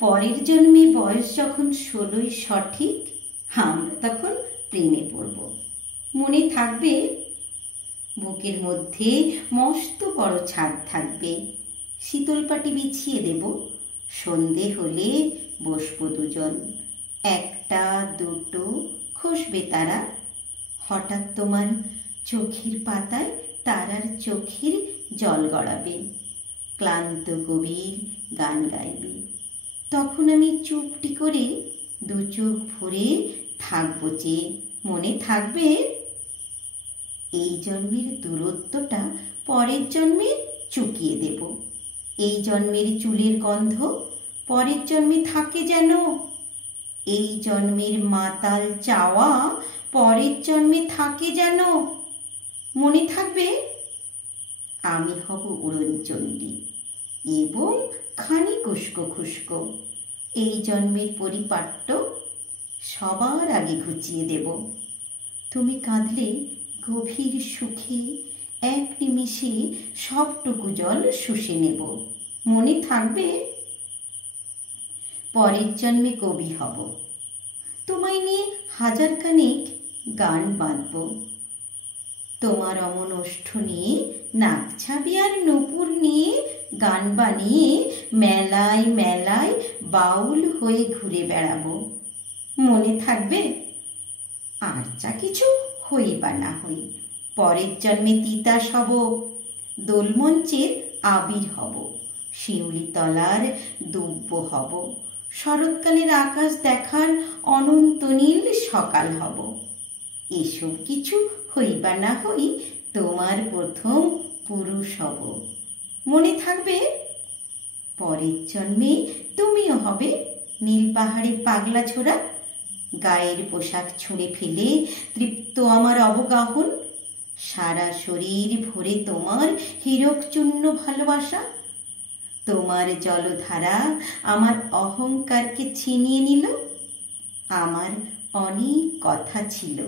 পরের জন্মে বয়স যখন 16 সঠিক, আমরা তখন প্রেমে পড়ব। মনে থাকবে? বুকের মধ্যে মস্ত বড় ছাদ থাকবে, শীতল পাটি বিছিয়ে দেব, সন্ধে হলে বসবো দুজন, একটা দুটো খসবে তারা। হঠাৎ তোমার চোখের পাতায় তারার চোখের জল গড়াবে, ক্লান্ত গভীর গান গাইবে। তখন আমি চুপটি করে দু চোখ ভরে থাকবো যে। মনে থাকবে? এই জন্মের দূরত্বটা পরের জন্মে চুকিয়ে দেব। এই জন্মের চুলের গন্ধ পরের জন্মে থাকে যেন। এই জন্মের মাতাল চাওয়া পরের জন্মে থাকে যেন। মনে থাকবে? আমি হব উড়নচণ্ডী এবং খানিক উস্কো খুস্কো। এই জন্মের পরিপাট্য সবার আগে ঘুচিয়ে দেব। তুমি কাঁদলে গভীর সুখে এক নিমিষে সবটুকু জল শুষে নেব। মনে থাকবে? পরের জন্মে কবি হব, তোমায় নিয়ে হাজার খানিক গান বাঁধব। তোমার অমন ওষ্ঠ নিয়ে, নাকছাবি আর নূপুর নিয়ে গান বানিয়ে মেলায় মেলায় বাউল হয়ে ঘুরে বেড়াবো। মনে থাকবে? আর যা কিছু হই বা না হই, পরের জন্মে তিতাস হব, দোলমঞ্চের আবির হব, শিউলি তলার দুব্য হব, শরৎকালের আকাশ দেখার অনন্ত নীল সকাল হব। এসব কিছু হই বা না হই, তোমার প্রথম পুরুষ হব। মনে থাকবে? পরের জন্মে তুমিও হবে নীল পাহাড়ে পাগলা ছোড়া, গায়ের পোশাক ছুঁড়ে ফেলে তৃপ্ত আমার অবগাহন, সারা শরীর ভরে তোমার হীরক চূর্ণ ভালোবাসা। তোমার জলধারা আমার অহংকারকে ছিনিয়ে নিল। আমার অনেক কথা ছিল,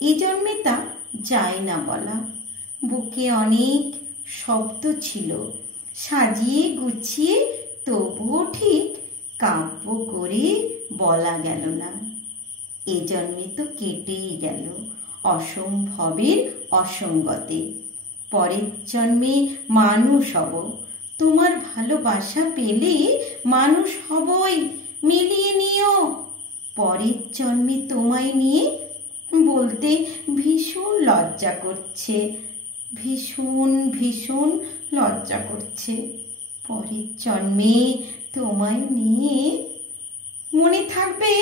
এ জন্মে তা যায় না বলা। বুকে অনেক শব্দ ছিল, সাজিয়ে গুছিয়ে তবুও ঠিক কাব্য করে বলা গেল না। এ জন্মে তো কেটেই গেল অসম্ভবের অসঙ্গতে। পরের জন্মে মানুষ হব, তোমার ভালোবাসা পেলে মানুষ হবই, মিলিয়ে নিও। পরের জন্মে তোমায় নিয়ে বলতে ভীষণ লজ্জা করছে, ভীষণ ভীষণ লজ্জা করছে। পরের জন্মে তোমায় নিয়ে। মনে থাকবে?